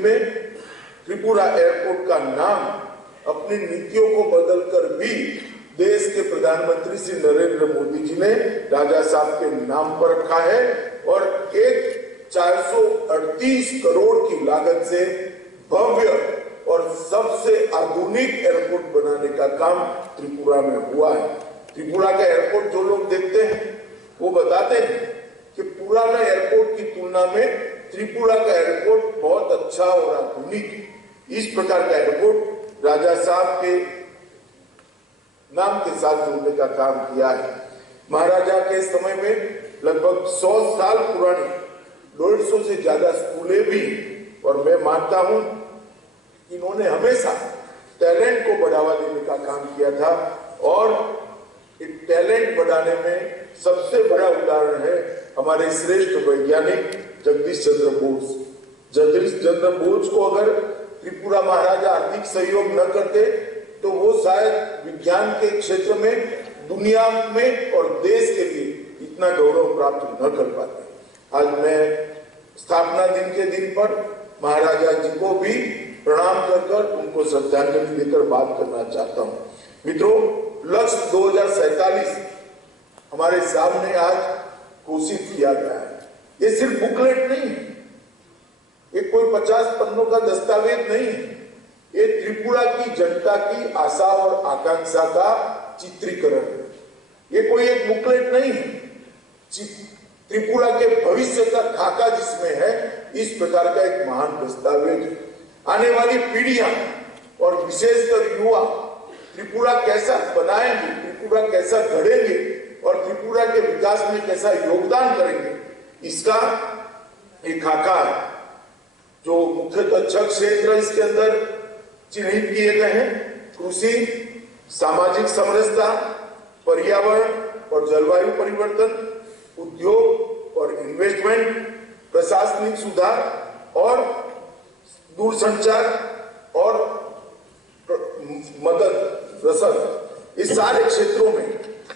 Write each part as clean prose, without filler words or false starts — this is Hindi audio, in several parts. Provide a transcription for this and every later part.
में त्रिपुरा एयरपोर्ट का नाम अपनी नीतियों को बदलकर भी देश के प्रधानमंत्री श्री नरेंद्र मोदी जी ने राजा साहब के नाम पर रखा है और एक 438 करोड़ की लागत से भव्य और सबसे आधुनिक एयरपोर्ट बनाने का काम त्रिपुरा में हुआ है। त्रिपुरा का एयरपोर्ट जो लोग देखते हैं वो बताते हैं कि पुराना एयरपोर्ट की तुलना में त्रिपुरा का एयरपोर्ट बहुत अच्छा और आधुनिक है। इस प्रकार का एयरपोर्ट राजा साहब के नाम के साथ जोड़ने का काम किया है। महाराजा के समय में लगभग 100 साल पुरानी 150 से ज्यादा स्कूलें भी, और मैं मानता हूं कि इन्होंने हमेशा टैलेंट को बढ़ावा देने का काम किया था और टैलेंट बढ़ाने में सबसे बड़ा उदाहरण है हमारे श्रेष्ठ वैज्ञानिक जगदीश चंद्र बोस। जगदीश चंद्र बोस को अगर त्रिपुरा महाराजा आर्थिक सहयोग न करते तो वो शायद विज्ञान के क्षेत्र में दुनिया में और देश के लिए इतना गौरव प्राप्त न कर पाते। आज मैं स्थापना दिन के दिन पर महाराजा जी को भी प्रणाम कर उनको श्रद्धांजलि देकर बात करना चाहता हूँ। मित्रों, लक्ष्य 2047 हमारे सामने आज घोषित किया गया है। ये सिर्फ बुकलेट नहीं है, ये कोई 50 पन्नों का दस्तावेज नहीं है, ये त्रिपुरा की जनता की आशा और आकांक्षा का चित्रीकरण है। ये कोई एक बुकलेट नहीं है, त्रिपुरा के भविष्य का खाका जिसमें है, इस प्रकार का एक महान दस्तावेज है। आने वाली पीढ़ियां और विशेषकर युवा त्रिपुरा कैसा बनाएंगे, त्रिपुरा कैसा गढ़ेंगे और त्रिपुरा के विकास में कैसा योगदान करेंगे, इसका एक खाका है जो मुख्यतः 6 क्षेत्र इसके अंदर चिन्हित किए गए हैं। कृषि, सामाजिक समरसता, पर्यावरण और जलवायु परिवर्तन, उद्योग और इन्वेस्टमेंट, प्रशासनिक सुधार और दूरसंचार और मदद रसद, इस सारे क्षेत्रों में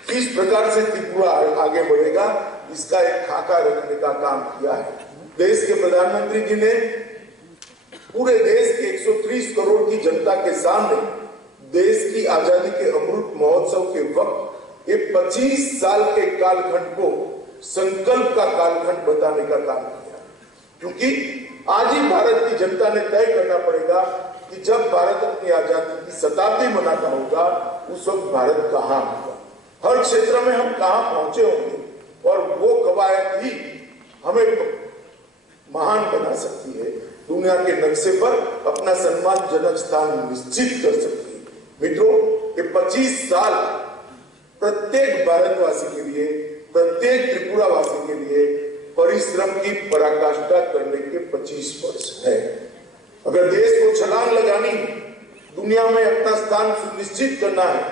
किस प्रकार से त्रिपुरा आगे बढ़ेगा, इसका एक खाका रखने का काम किया है। देश के प्रधानमंत्री जी ने पूरे देश के 130 करोड़ की जनता के सामने देश की आजादी के अमृत महोत्सव के वक्त ये 25 साल के कालखंड को संकल्प का कालखंड बताने का काम किया, क्योंकि आज ही भारत की जनता ने तय करना पड़ेगा कि जब भारत अपनी आजादी की शताब्दी मनाता होगा उस वक्त भारत कहाँ होगा, हर क्षेत्र में हम कहाँ पहुंचे होंगे, और वो कवायद ही हमें महान बना सकती है, दुनिया के नक्शे पर अपना सम्मानजनक स्थान निश्चित कर सकती है। मित्रों, ये 25 साल प्रत्येक भारतवासी के लिए, प्रत्येक त्रिपुरा वासी के लिए परिश्रम की पराकाष्ठा करने के 25 वर्ष है। अगर देश को छलांग लगानी, दुनिया में अपना स्थान सुनिश्चित करना है,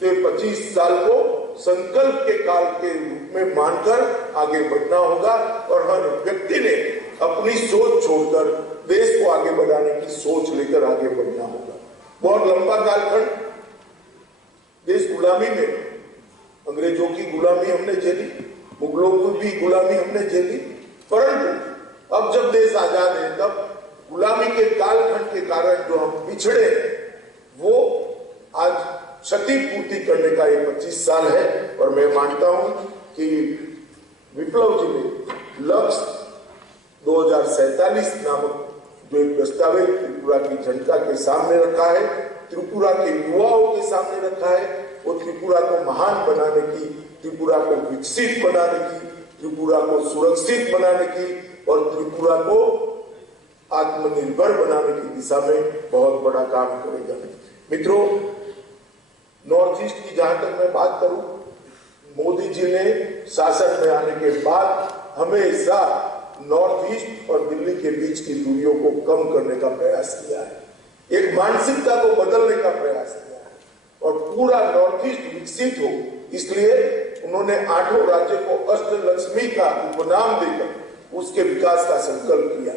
तो ये 25 साल को संकल्प के काल के रूप में मानकर आगे बढ़ना होगा और हर व्यक्ति ने अपनी सोच छोड़कर देश को आगे बढ़ाने की सोच लेकर आगे बढ़ना होगा। बहुत लंबा कालखंड देश गुलामी में, अंग्रेजों की गुलामी हमने झेली, मुगलों की भी गुलामी हमने झेली, परंतु अब जब देश आजाद है तब गुलामी के कालखंड के कारण जो हम पिछड़े वो आज क्षतिपूर्ति करने का ये 25 साल है। और मैं मानता हूं कि विप्लव जी ने लक्ष्य 2047 नामक जो एक दस्तावेज त्रिपुरा की जनता के सामने रखा है, त्रिपुरा के युवाओं के सामने रखा है, वो त्रिपुरा को महान बनाने की, त्रिपुरा को विकसित बनाने की, त्रिपुरा को सुरक्षित बनाने की और त्रिपुरा को आत्मनिर्भर बनाने की दिशा में बहुत बड़ा काम करेगा। मित्रों, नॉर्थ ईस्ट की जहां तक मैं बात करूं, मोदी जी ने शासन में आने के बाद हमेशा नॉर्थ ईस्ट और दिल्ली के बीच की दूरियों को कम करने का प्रयास किया है, एक मानसिकता को बदलने का प्रयास किया है और पूरा नॉर्थ ईस्ट विकसित हो, इसलिए उन्होंने 8 राज्य को अष्टलक्ष्मी का उपनाम देकर उसके विकास का संकल्प किया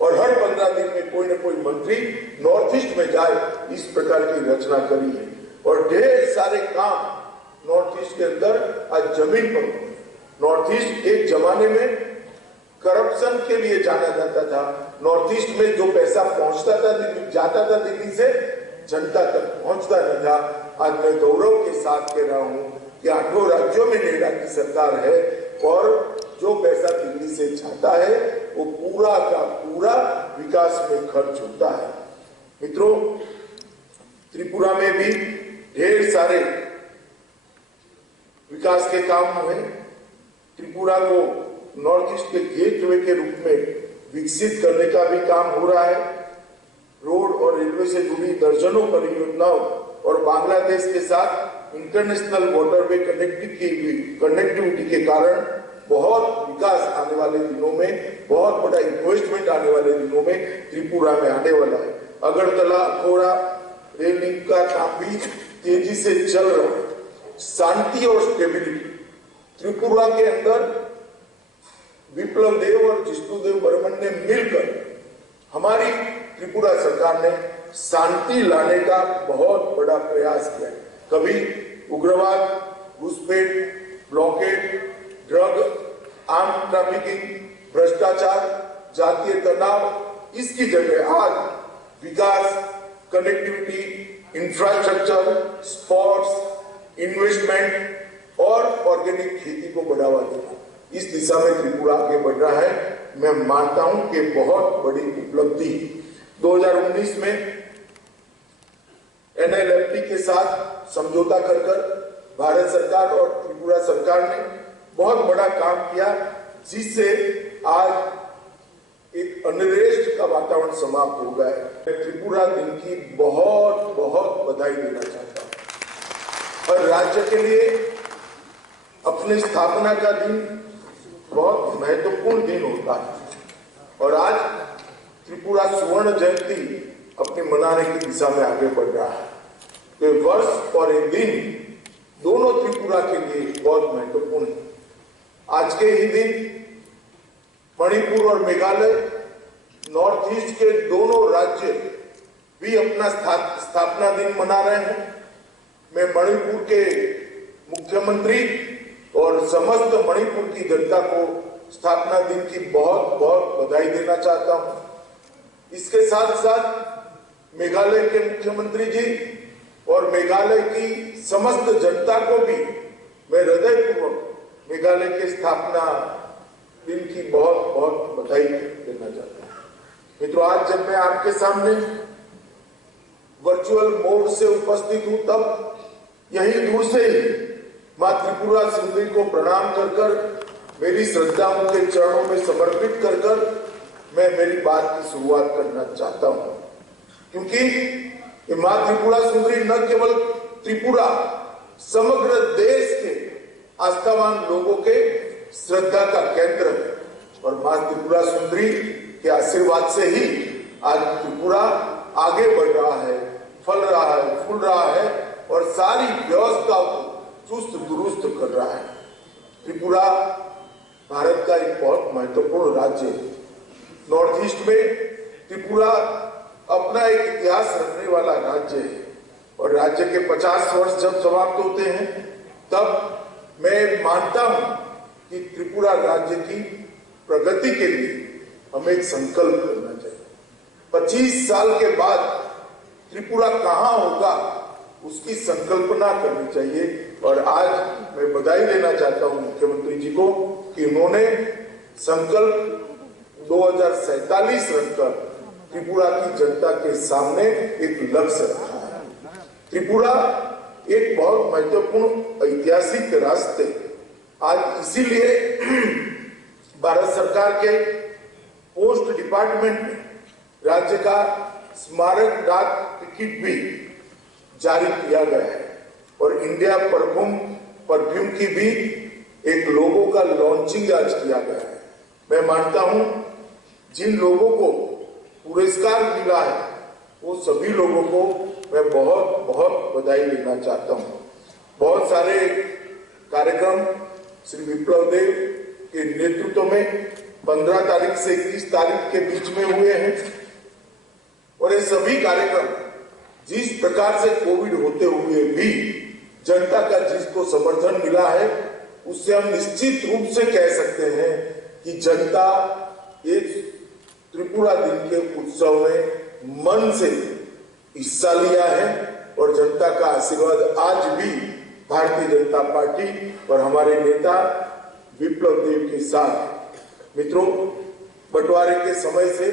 और हर 15 दिन में कोई न कोई मंत्री नॉर्थ ईस्ट में जाए, इस प्रकार की रचना करी है और ढेर सारे काम नॉर्थ ईस्ट के अंदर आज जमीन पर। नॉर्थ ईस्ट एक जमाने में करप्शन के लिए जाना जाता था। नॉर्थ ईस्ट में जो पैसा पहुंचता था दिल्ली, जाता था दिल्ली से, जनता तक पहुंचता नहीं था। आज मैं गौरव के साथ कह रहा हूं कि 8 राज्यों में नेडा की सरकार है और जो पैसा दिल्ली से जाता है वो पूरा का पूरा विकास में खर्च होता है। मित्रों, त्रिपुरा में भी ढेर सारे विकास के काम हुए। त्रिपुरा को नॉर्थ ईस्ट के गेटवे के रूप में विकसित करने का भी काम हो रहा है। रोड और रेलवे से जुड़ी दर्जनों परियोजनाओं और बांग्लादेश के साथ इंटरनेशनल वाटरवे कनेक्टिविटी के कारण बहुत विकास आने वाले दिनों में, बहुत बड़ा इन्वेस्टमेंट आने वाले दिनों में त्रिपुरा में आने वाला है। अगरतला अखौरा रेल लिंक का काम भी तेजी से चल रहा है। शांति और स्टेबिलिटी त्रिपुरा के अंदर विप्लव देव और जिष्णुदेव बर्मन ने मिलकर हमारी त्रिपुरा सरकार ने शांति लाने का बहुत बड़ा प्रयास किया है। कभी उग्रवाद, घुसपैठ, ब्लॉकेड, ड्रग, आर्म ट्रैफिकिंग, भ्रष्टाचार, जातीय तनाव, इसकी जगह आज विकास, कनेक्टिविटी, इंफ्रास्ट्रक्चर, स्पोर्ट्स, इन्वेस्टमेंट और ऑर्गेनिक खेती को बढ़ावा देना, इस दिशा में त्रिपुरा आगे बढ़ रहा है। मैं मानता हूं कि बहुत बड़ी उपलब्धि 2019 में NLFT के साथ समझौता कर भारत सरकार और त्रिपुरा सरकार ने बहुत बड़ा काम किया, जिससे आज एक अनरेस्ट का वातावरण समाप्त हो गया है। मैं त्रिपुरा दिन की बहुत बहुत बधाई देना चाहता हूं। और राज्य के लिए अपनी स्थापना का दिन बहुत महत्वपूर्ण दिन होता है और आज त्रिपुरा स्वर्ण जयंती अपनी मनाने की दिशा में आगे बढ़ रहा है। ये वर्ष और ये दिन दोनों त्रिपुरा के लिए बहुत महत्वपूर्ण है। आज के ही दिन मणिपुर और मेघालय, नॉर्थ ईस्ट के दोनों राज्य भी अपना स्थापना दिन मना रहे हैं। मैं मणिपुर के मुख्यमंत्री और समस्त मणिपुर की जनता को स्थापना दिन की बहुत बहुत बधाई देना चाहता हूं। इसके साथ साथ मेघालय के मुख्यमंत्री जी और मेघालय की समस्त जनता को भी मैं हृदयपूर्वक मेघालय के स्थापना दिन की बहुत बहुत बधाई देना चाहता हूं। मित्रों, आज जब मैं आपके सामने वर्चुअल मोड से उपस्थित हूं, तब यही दूर से ही मां त्रिपुरा सुंदरी को प्रणाम कर मेरी श्रद्धाओं के चरणों में समर्पित कर मैं मेरी बात की शुरुआत करना चाहता हूं, क्योंकि मां त्रिपुरा सुंदरी न केवल त्रिपुरा, समग्र देश के आस्थावान लोगों के श्रद्धा का केंद्र है। और मां त्रिपुरा सुंदरी के आशीर्वाद से ही आज त्रिपुरा आगे बढ़ रहा है, फल रहा है, फूल रहा है और सारी व्यवस्थाओं को चुस्त दुरुस्त कर रहा है। त्रिपुरा भारत का एक बहुत महत्वपूर्ण राज्य है। नॉर्थ ईस्ट में त्रिपुरा अपना एक इतिहास रखने वाला राज्य है और राज्य के 50 वर्ष जब समाप्त होते हैं, तब मैं मानता हूं कि त्रिपुरा राज्य की प्रगति के लिए हमें एक संकल्प करना चाहिए। 25 साल के बाद त्रिपुरा कहां होगा, उसकी संकल्पना करनी चाहिए। और आज मैं बधाई देना चाहता हूं मुख्यमंत्री जी को कि उन्होंने संकल्प 2047 रखकर त्रिपुरा की जनता के सामने एक लक्ष्य रखा है। त्रिपुरा एक बहुत महत्वपूर्ण ऐतिहासिक रास्ते, आज इसीलिए भारत सरकार के पोस्ट डिपार्टमेंट में राज्य का स्मारक डाक टिकट भी जारी किया गया है और इंडिया परफ्यूम की भी एक लोगो का लॉन्चिंग आज किया गया है। मैं मानता हूं जिन लोगों को पुरस्कार मिला है वो सभी लोगों को मैं बहुत बहुत बधाई देना चाहता हूं। बहुत सारे कार्यक्रम श्री विप्लव देव के नेतृत्व में 15 तारीख से 21 तारीख के बीच में हुए हैं और ये सभी कार्यक्रम जिस प्रकार से कोविड होते हुए भी जनता का जिसको समर्थन मिला है, उससे हम निश्चित रूप से कह सकते हैं कि जनता इस त्रिपुरा दिन के उत्सव में मन से हिस्सा लिया है और जनता का आशीर्वाद आज भी भारतीय जनता पार्टी और हमारे नेता विप्लव देव के साथ। मित्रों, बंटवारे के समय से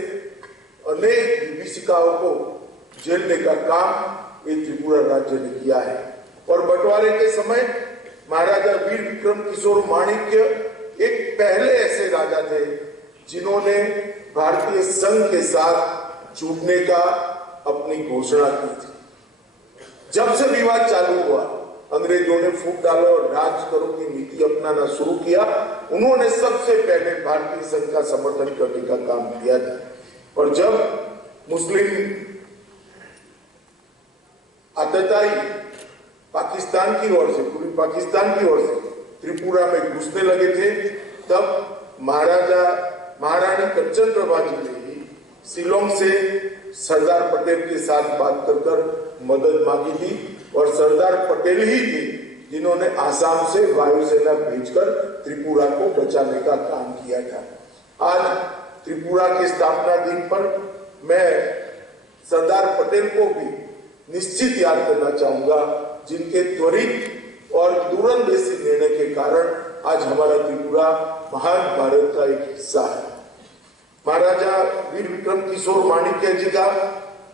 अनेक विभीषिकाओं को झेलने का काम ये त्रिपुरा राज्य ने किया है और बंटवारे के समय महाराजा वीर विक्रम किशोर माणिक्य एक पहले ऐसे राजा थे जिन्होंने भारतीय संघ के साथ जुड़ने का अपनी घोषणा की थी। जब से विवाद चालू हुआ, अंग्रेजों ने फूट डाला और राज करो की नीति अपनाना शुरू किया, उन्होंने सबसे पहले भारतीय संघ का समर्थन करने का काम किया था। और जब मुस्लिम आतताई पाकिस्तान की ओर से, पूरी पाकिस्तान की ओर से त्रिपुरा में घुसने लगे थे, तब महारानी कंचन प्रभा जी ने ही शिलोंग से सरदार पटेल के साथ बात कर मदद मांगी थी और सरदार पटेल ही थे जिन्होंने आसाम से वायुसेना भेजकर त्रिपुरा को बचाने का काम किया था। आज त्रिपुरा के स्थापना दिन पर मैं सरदार पटेल को भी निश्चित याद करना चाहूंगा, जिनके त्वरित और दूरंदेशी निर्णय के कारण आज हमारा त्रिपुरा महान भारत का एक हिस्सा है। महाराजा वीर विक्रम किशोर माणिक्य जी का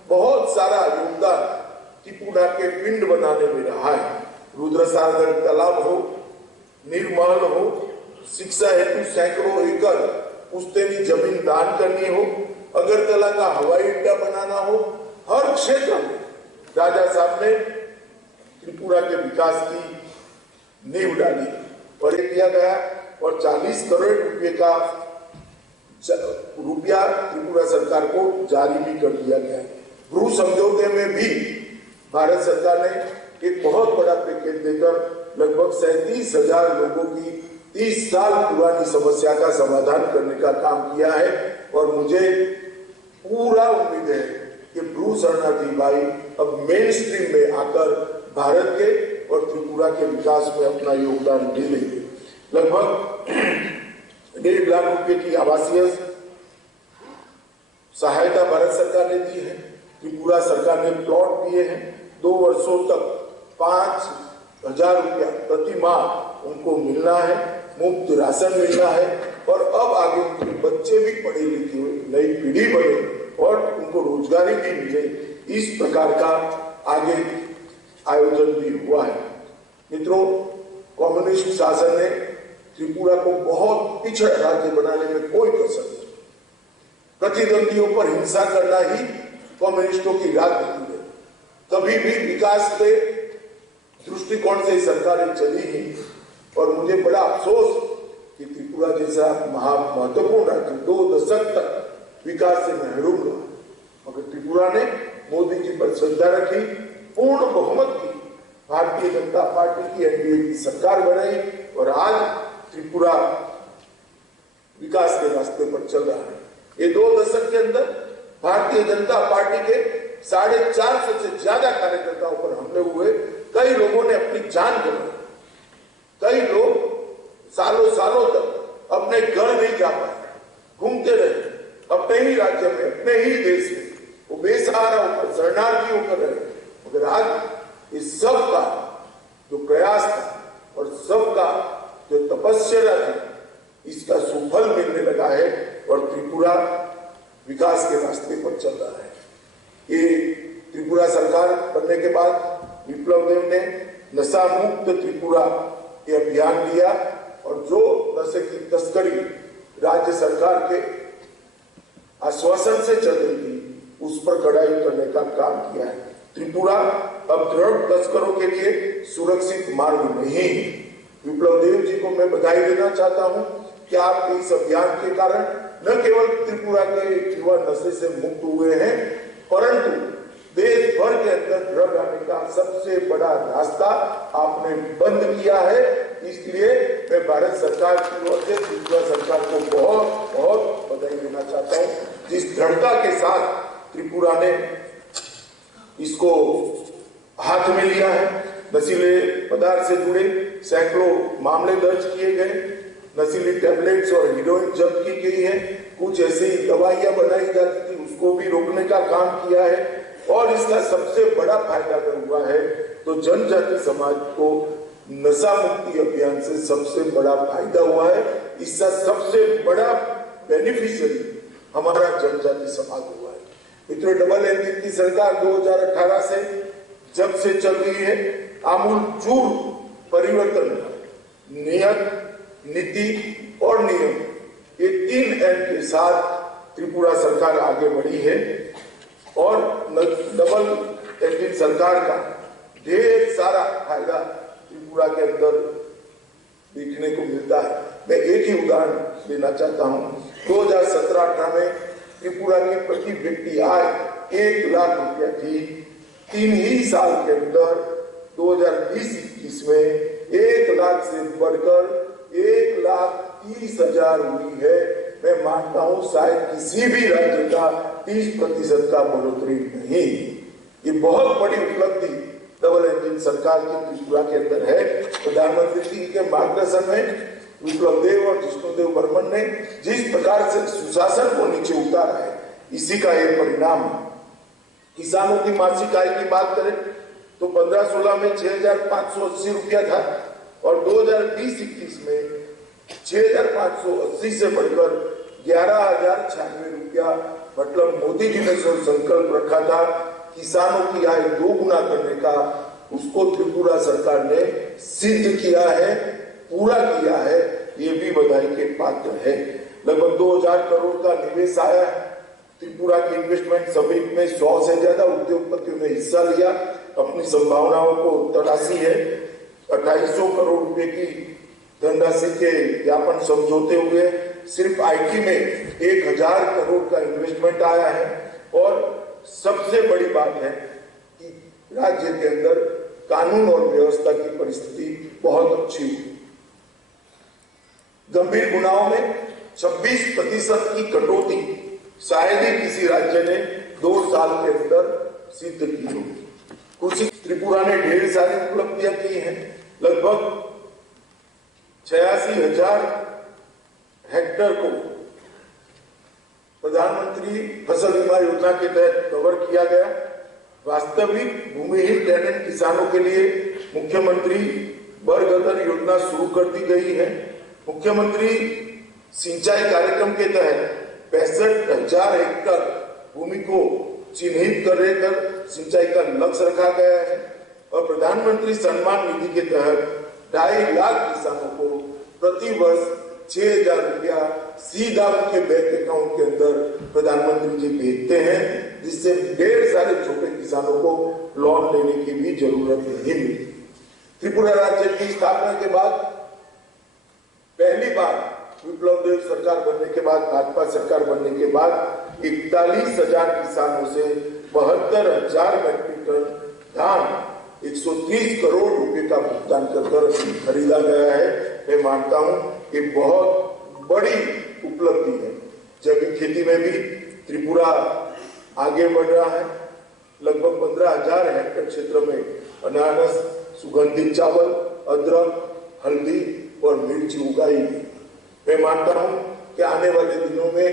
बहुत सारा योगदान त्रिपुरा के पिंड बनाने में रहा है। रुद्रसागर तालाब हो, निर्मल हो, शिक्षा हेतु सैकड़ों एकड़ पुश्तैनी जमीन दान करनी हो, अगरतला का हवाई अड्डा बनाना हो, हर क्षेत्र में राजा साहब ने त्रिपुरा के विकास की नींव डाली और ये किया गया और 40 करोड़ रुपए का रुपया त्रिपुरा सरकार को जारी भी कर दिया गया है। ब्रू समझौते में भी भारत सरकार ने एक बहुत बड़ा पैकेज देकर लगभग 37,000 लोगों की 30 साल पुरानी समस्या का समाधान करने का काम किया है और मुझे पूरा उम्मीद है कि ब्रू शरणार्थी भाई अब मेन स्ट्रीम में आकर भारत के और त्रिपुरा के विकास में अपना योगदान दे देंगे। लगभग 1.5 लाख रुपए की आवासीय सहायता भारत सरकार ने दी है। त्रिपुरा सरकार ने प्लॉट दिए हैं। 2 वर्षों तक 5,000 रुपया प्रति माह उनको मिलना है, मुफ्त राशन मिलना है और अब आगे उनके बच्चे भी पढ़े लिखे हुए नई पीढ़ी बने और उनको रोजगारी भी मिले, इस प्रकार का आगे आयोजन भी हुआ है। मित्रों, कम्युनिस्ट शासन ने त्रिपुरा को बहुत पिछड़ा राज्य बनाने में कोई कसर नहीं। प्रतिद्वंदियों पर हिंसा करना ही कम्युनिस्टों की राजनीति है। कभी भी विकास के दृष्टिकोण से सरकारें चली नहीं और मुझे बड़ा अफसोस कि त्रिपुरा जैसा महत्वपूर्ण राज्य 2 दशक तक विकास से महरूम रहा, मगर त्रिपुरा ने मोदी जी पर श्रद्धा रखी, पूर्ण बहुमत की भारतीय जनता पार्टी की एनडीए की सरकार बनाई और आज त्रिपुरा विकास के रास्ते पर चल रहा है। ये 2 दशक के अंदर भारतीय जनता पार्टी के 450 से ज्यादा कार्यकर्ताओं पर हमले हुए, कई लोगों ने अपनी जान गंवाई, कई लोग सालों सालों तक अपने घर नहीं जा पाए, घूमते रहे अपने ही राज्य में, अपने ही देश में, वो बेसहारा होकर शरणार्थी होकर रहे। मगर आज इस सब का जो प्रयास था और सबका जो तपस्या थी, इसका सुफल मिलने लगा है और त्रिपुरा विकास के रास्ते पर चल रहा है। ये त्रिपुरा सरकार बनने के बाद विप्लव देव ने नशा मुक्त त्रिपुरा ये अभियान लिया और जो नशे की तस्करी राज्य सरकार के आश्वासन से चल रही थी, उस पर कड़ाई करने का काम किया है। त्रिपुरा अब ड्रग तस्करों के लिए सुरक्षित मार्ग नहीं है। विप्लव देव जी को मैं बधाई देना चाहता हूं कि आप इस अभियान के कारण न केवल त्रिपुरा के युवा नशे से मुक्त हुए हैं, परंतु देश भर के अंदर ड्रग आने का सबसे बड़ा रास्ता आपने बंद किया है। इसलिए मैं भारत सरकार की ओर से त्रिपुरा सरकार को बहुत बहुत बधाई देना चाहता हूं, जिस दृढ़ता के साथ त्रिपुरा ने इसको हाथ में लिया है। नशीले पदार्थ से जुड़े सैकड़ों मामले दर्ज किए गए, नशीली टैबलेट्स और हीरोइन जब्त की गई है। कुछ ऐसी दवाइयां बनाई जाती थी, उसको भी रोकने का काम किया है। और इसका सबसे बड़ा फायदा अगर हुआ है तो जनजाति समाज को नशा मुक्ति अभियान से सबसे बड़ा फायदा हुआ है। इसका सबसे बड़ा बेनिफिशियरी हमारा जनजाति समाज हुआ है। मित्रों, डबल इंजन की सरकार 2018 से जब से चल रही है, आमूलचूल परिवर्तन, नियत, नीति और नियम, ये 3 एम के साथ त्रिपुरा सरकार आगे बढ़ी है। और डबल इंजन सरकार का ढेर सारा फायदा त्रिपुरा के अंदर देखने को मिलता है। मैं एक ही उदाहरण देना चाहता हूँ। 2017-18 में त्रिपुरा की प्रति व्यक्ति आय 1 लाख रुपया थी। 3 ही साल के अंदर 2020-21 में 1 लाख से बढ़कर 1,30,000 हुई है। मैं मानता हूं शायद किसी भी राज्य का 30% का बढ़ोतरी नहीं। ये बहुत बड़ी उपलब्धि डबल इंजन सरकार की त्रिपुरा के अंदर है। प्रधानमंत्री जी के मार्गदर्शन में विप्लव देव और जिष्णुदेव बर्मन ने जिस प्रकार से सुशासन को नीचे उतारा है, इसी का एक परिणाम है। किसानों की मासिक आय की बात करें तो 15-16 में 6,580 रुपया था और 2020-21 में 6,580 से बढ़कर 11,096 रुपया। मतलब मोदी जी ने जो संकल्प रखा था किसानों की आय 2 गुना करने का, उसको त्रिपुरा सरकार ने सिद्ध किया है, पूरा किया है। ये भी बधाई के पात्र है। लगभग 2,000 करोड़ का निवेश आया है। त्रिपुरा की इन्वेस्टमेंट समिट में 100 से ज्यादा उद्योगपतियों ने हिस्सा लिया, अपनी संभावनाओं को तलाशी है। 2,800 करोड़ रुपए की धनराशि के ज्ञापन समझौते हुए। सिर्फ आईटी में 1,000 करोड़ का इन्वेस्टमेंट आया है। और सबसे बड़ी बात है कि राज्य के अंदर कानून और व्यवस्था की परिस्थिति बहुत अच्छी हुई। गंभीर गुनाहों में 26% की कटौती शायद ही किसी राज्य ने 2 साल के अंदर सिद्ध की होगी। कुछ त्रिपुरा ने ढेर सारी उपलब्धियां की हैं। लगभग 86,000 हेक्टेयर को प्रधानमंत्री फसल बीमा योजना के तहत कवर किया गया। वास्तविक भूमिहीन टेनेंट किसानों के लिए मुख्यमंत्री बरगदर योजना शुरू कर दी गई है। मुख्यमंत्री सिंचाई कार्यक्रम के तहत 65,000 हेक्टेयर भूमि को चिन्हित कर सिंचाई का लक्ष्य रखा गया है। और प्रधानमंत्री सम्मान निधि के तहत 2.5 लाख किसानों को प्रति वर्ष 6,000 रुपया सीधा उनके बैंक अकाउंट के अंदर प्रधानमंत्री जी भेजते हैं, जिससे ढेर सारे छोटे किसानों को लोन लेने की भी जरूरत नहीं मिली। त्रिपुरा राज्य की स्थापना के बाद पहली बार विप्लव देव सरकार बनने के बाद, भाजपा सरकार बनने के बाद 41,000 किसानों से 72,000 मैट्रिक टन धान 130 करोड़ रुपए का भुगतान कर खरीदा गया है। मैं मानता हूं कि बहुत बड़ी उपलब्धि है। जैविक खेती में भी त्रिपुरा आगे बढ़ रहा है। लगभग 15,000 हेक्टेयर क्षेत्र में अनानास, सुगंधित चावल, अदरक, हल्दी और मिर्ची उगाई है। मैं मानता हूं कि आने वाले दिनों में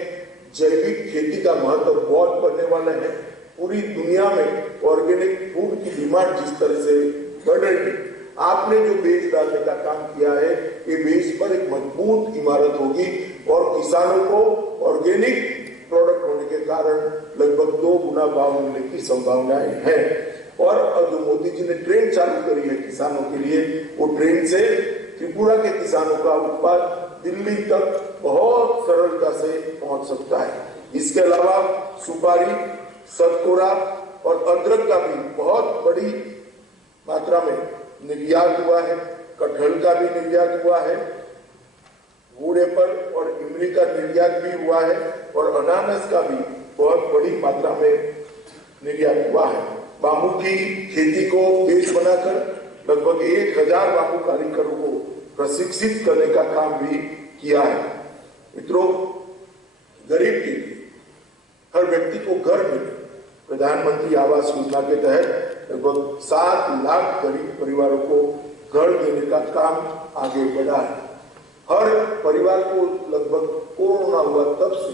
जैविक खेती का महत्व बहुत बढ़ने वाला है। पूरी दुनिया में ऑर्गेनिक फूड की डिमांड जिस तरह से बढ़ रही है, आपने जो बेस डालने का काम किया है, ये बेस पर एक मजबूत इमारत होगी और किसानों को ऑर्गेनिक प्रोडक्ट होने के कारण लगभग 2 गुना भाव मिलने की संभावनाएं हैं। और जो मोदी जी ने ट्रेन चालू करी है किसानों के लिए, वो ट्रेन से त्रिपुरा के किसानों का उत्पाद दिल्ली तक बहुत सरलता से पहुंच सकता है। इसके अलावा सुपारी, सतकोरा और अदरक का भी बहुत बड़ी मात्रा में निर्यात हुआ है। कटहल का भी निर्यात हुआ है। वुड एप्पल और इमली का निर्यात भी हुआ है और अनानास का भी बहुत बड़ी मात्रा में निर्यात हुआ है। बांबू की खेती को बेस बनाकर लगभग 1,000 बांबू कारीगरों को प्रशिक्षित करने का काम भी किया है। मित्रों, गरीब के लिए हर व्यक्ति को घर मिले, प्रधानमंत्री आवास योजना के तहत लगभग 7 लाख गरीब परिवारों को घर देने का काम आगे बढ़ा है। हर परिवार को लगभग कोरोना हुआ तब से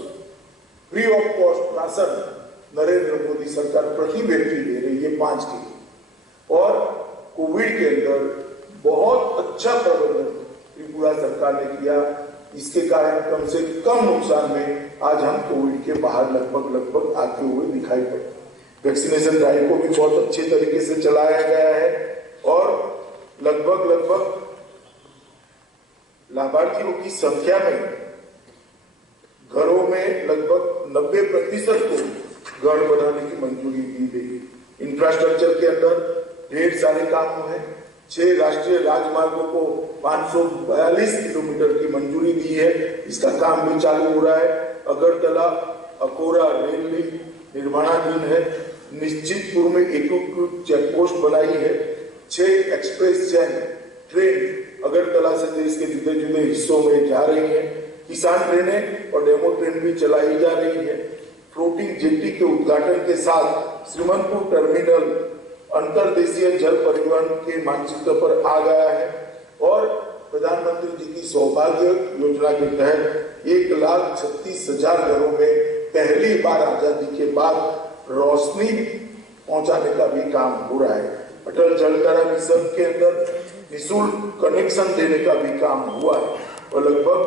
free of cost ration Narendra Modi सरकार प्रति व्यक्ति दे रही है 5 किलो। और कोविड के अंदर बहुत अच्छा प्रबंधन त्रिपुरा सरकार ने किया। इसके कारण कम से कम नुकसान में आज हम कोविड के बाहर लगभग आते हुए दिखाई पड़े। वैक्सीनेशन ड्राइव को भी बहुत अच्छे तरीके से चलाया गया है और लगभग लाभार्थियों की संख्या में घरों में लगभग 90% को घर बनाने की मंजूरी दी गई। इंफ्रास्ट्रक्चर के अंदर ढेर सारे काम हुए। 6 राष्ट्रीय राजमार्गों को 542 किलोमीटर की मंजूरी दी है। इसका काम भी चालू हो रहा है। अगरतला अकोरा रेल लिंक निर्माणाधीन है। निश्चितपुर में एकीकृत चेकपोस्ट बनाई है। 6 एक्सप्रेस ट्रेन अगरतला से देश के जुदे जुदे हिस्सों में जा रही है। किसान ट्रेनें और डेमो ट्रेन भी चलाई जा रही है। फ्लोटिंग जेट्टी के उद्घाटन के साथ श्रीमंतपुर टर्मिनल अंतरदेशीय जल परिवहन के मानचित्र पर आ गया है और प्रधानमंत्री जी की सौभाग्य योजना के तहत 1,36,000 घरों में पहली बार आजादी के बाद रोशनी पहुंचाने का भी काम हो रहा है। अटल जलधारा मिशन के अंदर निःशुल्क कनेक्शन देने का भी काम हुआ है और लगभग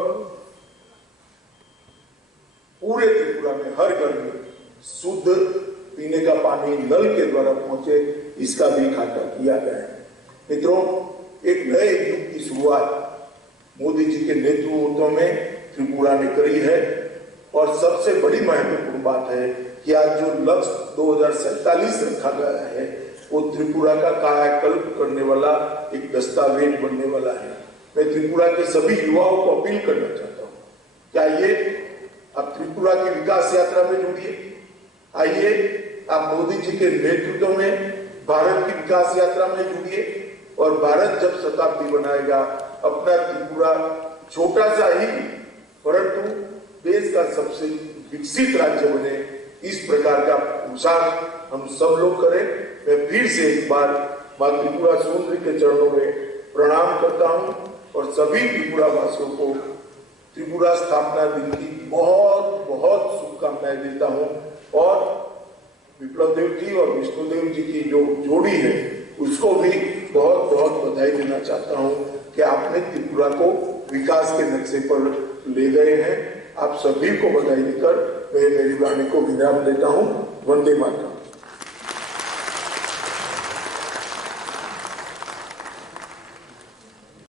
पूरे त्रिपुरा में हर घर में शुद्ध पीने का पानी नल के द्वारा पहुंचे, इसका भी खाका किया गया है। मित्रों, एक नए युग की शुरुआत मोदी जी के नेतृत्व में त्रिपुरा ने करी है और सबसे बड़ी महत्वपूर्ण बात है कि आज जो लक्ष्य 2047 रखा गया है वो त्रिपुरा का कायाकल्प करने वाला एक दस्तावेज बनने वाला है। मैं त्रिपुरा के सभी युवाओं को अपील करना चाहता हूँ कि आइए आप त्रिपुरा की विकास यात्रा में जुड़िए। आइए आप मोदी जी के नेतृत्व में भारत की विकास यात्रा में जुड़िए और भारत जब शताब्दी बनाएगा अपना त्रिपुरा छोटा सा ही परंतु देश का सबसे विकसित राज्य बने, इस प्रकार का पुरुषार्थ हम सब लोग करें। मैं फिर से एक बार मां त्रिपुरा सुंदरी के चरणों में प्रणाम करता हूं और सभी त्रिपुरा वासियों को त्रिपुरा स्थापना दिन की बहुत बहुत शुभकामनाएं देता हूं और विप्लव देव जी और विष्णुदेव जी की जो जोड़ी है उसको भी बहुत बहुत बधाई देना चाहता हूं कि आपने त्रिपुरा को विकास के नक्शे पर ले गए हैं। आप सभी को बधाई देकर मैं मेरी वाणी को विराम देता हूं। वंदे मातरम।